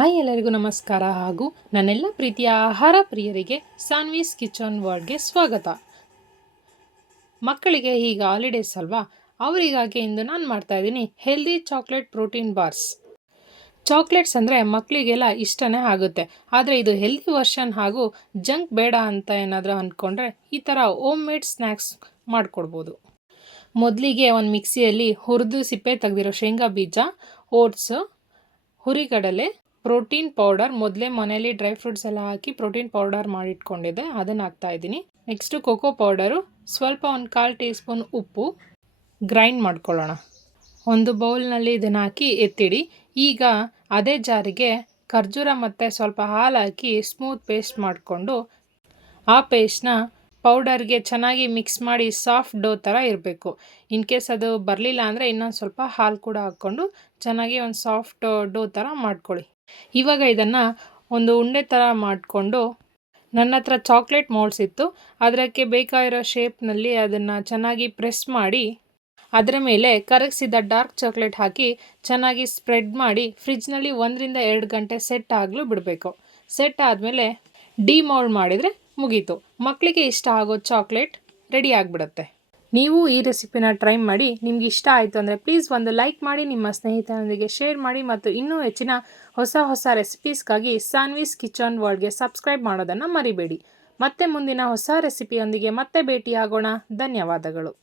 Hi ಎಲ್ಲರಿಗೂ ನಮಸ್ಕಾರ ಹಾಗೂ ನನ್ನೆಲ್ಲ ಪ್ರೀತಿಯ ಆಹಾರ ಪ್ರಿಯರಿಗೆ ಸಾನ್ವೀಸ್ ಕಿಚನ್ ವರ್ಲ್ಡ್ಗೆ ಸ್ವಾಗತ. ಮಕ್ಕಳಿಗೆ ಈಗ ಹಾಲಿಡೇಸ್ ಅಲ್ವಾ, ಅವರಿಗಾಗಿ ಇಂದು ನಾನು ಮಾಡ್ತಾಯಿದ್ದೀನಿ healthy chocolate protein bars. Chocolates ಅಂದರೆ ಮಕ್ಕಳಿಗೆಲ್ಲ ಇಷ್ಟನೇ ಆಗುತ್ತೆ, ಆದರೆ ಇದು ಹೆಲ್ದಿ ವರ್ಷನ್ ಹಾಗೂ ಜಂಕ್ ಬೇಡ ಅಂತ ಏನಾದರೂ ಅಂದ್ಕೊಂಡ್ರೆ ಈ ಥರ ಹೋಮ್ ಮೇಡ್ ಸ್ನ್ಯಾಕ್ಸ್ ಮಾಡಿಕೊಡ್ಬೋದು. ಮೊದಲಿಗೆ ಒಂದು ಮಿಕ್ಸಿಯಲ್ಲಿ ಹುರಿದು ಸಿಪ್ಪೆ ತೆಗೆದಿರೋ ಶೇಂಗಾ ಬೀಜ, ಓಟ್ಸ್, ಹುರಿಗಡಲೆ, ಪ್ರೋಟೀನ್ ಪೌಡರ್, ಮೊದಲೇ ಮನೆಯಲ್ಲಿ ಡ್ರೈ ಫ್ರೂಟ್ಸ್ ಎಲ್ಲ ಹಾಕಿ ಪ್ರೋಟೀನ್ ಪೌಡರ್ ಮಾಡಿಟ್ಕೊಂಡಿದ್ದೆ, ಅದನ್ನು ಹಾಕ್ತಾಯಿದ್ದೀನಿ. ನೆಕ್ಸ್ಟು ಕೋಕೋ ಪೌಡರು, ಸ್ವಲ್ಪ ಒಂದು 1/4 ಟೀ ಸ್ಪೂನ್ ಉಪ್ಪು, ಗ್ರೈಂಡ್ ಮಾಡ್ಕೊಳ್ಳೋಣ. ಒಂದು ಬೌಲ್ನಲ್ಲಿ ಇದನ್ನು ಹಾಕಿ ಎತ್ತಿಡಿ. ಈಗ ಅದೇ ಜಾರಿಗೆ ಖರ್ಜೂರ ಮತ್ತು ಸ್ವಲ್ಪ ಹಾಲು ಹಾಕಿ ಸ್ಮೂತ್ ಪೇಸ್ಟ್ ಮಾಡಿಕೊಂಡು ಆ ಪೇಸ್ಟ್ನ ಪೌಡರ್ಗೆ ಚೆನ್ನಾಗಿ ಮಿಕ್ಸ್ ಮಾಡಿ ಸಾಫ್ಟ್ ಡೋ ಥರ ಇರಬೇಕು. ಇನ್ ಕೇಸ್ ಅದು ಬರಲಿಲ್ಲ ಅಂದರೆ ಇನ್ನೊಂದು ಸ್ವಲ್ಪ ಹಾಲು ಕೂಡ ಹಾಕ್ಕೊಂಡು ಚೆನ್ನಾಗಿ ಒಂದು ಸಾಫ್ಟ್ ಡೋ ಥರ ಮಾಡ್ಕೊಳ್ಳಿ. ಇವಾಗ ಇದನ್ನು ಒಂದು ಉಂಡೆ ಥರ ಮಾಡಿಕೊಂಡು, ನನ್ನ ಹತ್ರ ಚಾಕ್ಲೇಟ್ ಮೋಲ್ಡ್ಸ್ ಇತ್ತು, ಅದಕ್ಕೆ ಬೇಕಾಗಿರೋ ಶೇಪ್ನಲ್ಲಿ ಅದನ್ನು ಚೆನ್ನಾಗಿ ಪ್ರೆಸ್ ಮಾಡಿ ಅದರ ಮೇಲೆ ಕರಗಿಸಿದ ಡಾರ್ಕ್ ಚಾಕ್ಲೇಟ್ ಹಾಕಿ ಚೆನ್ನಾಗಿ ಸ್ಪ್ರೆಡ್ ಮಾಡಿ ಫ್ರಿಜ್ನಲ್ಲಿ 1 ರಿಂದ 2 ಗಂಟೆ ಸೆಟ್ ಆಗಲು ಬಿಡಬೇಕು. ಸೆಟ್ ಆದಮೇಲೆ ಡಿಮೋಲ್ಡ್ ಮಾಡಿದರೆ ಮುಗೀತು. ಮಕ್ಕಳಿಗೆ ಇಷ್ಟ ಆಗೋ ಚಾಕ್ಲೇಟ್ ರೆಡಿ ಆಗಿಬಿಡುತ್ತೆ. ನೀವು ಈ ರೆಸಿಪಿನ ಟ್ರೈ ಮಾಡಿ. ನಿಮ್ಗೆ ಇಷ್ಟ ಆಯಿತು ಅಂದರೆ ಪ್ಲೀಸ್ ಒಂದು ಲೈಕ್ ಮಾಡಿ, ನಿಮ್ಮ ಸ್ನೇಹಿತರೊಂದಿಗೆ ಶೇರ್ ಮಾಡಿ ಮತ್ತು ಇನ್ನೂ ಹೆಚ್ಚಿನ ಹೊಸ ರೆಸಿಪೀಸ್ಗಾಗಿ ಸಾನ್ವೀಸ್ ಕಿಚನ್ ವರ್ಲ್ಡ್ಗೆ ಸಬ್ಸ್ಕ್ರೈಬ್ ಮಾಡೋದನ್ನು ಮರಿಬೇಡಿ. ಮತ್ತೆ ಮುಂದಿನ ಹೊಸ ರೆಸಿಪಿಯೊಂದಿಗೆ ಮತ್ತೆ ಭೇಟಿಯಾಗೋಣ. ಧನ್ಯವಾದಗಳು.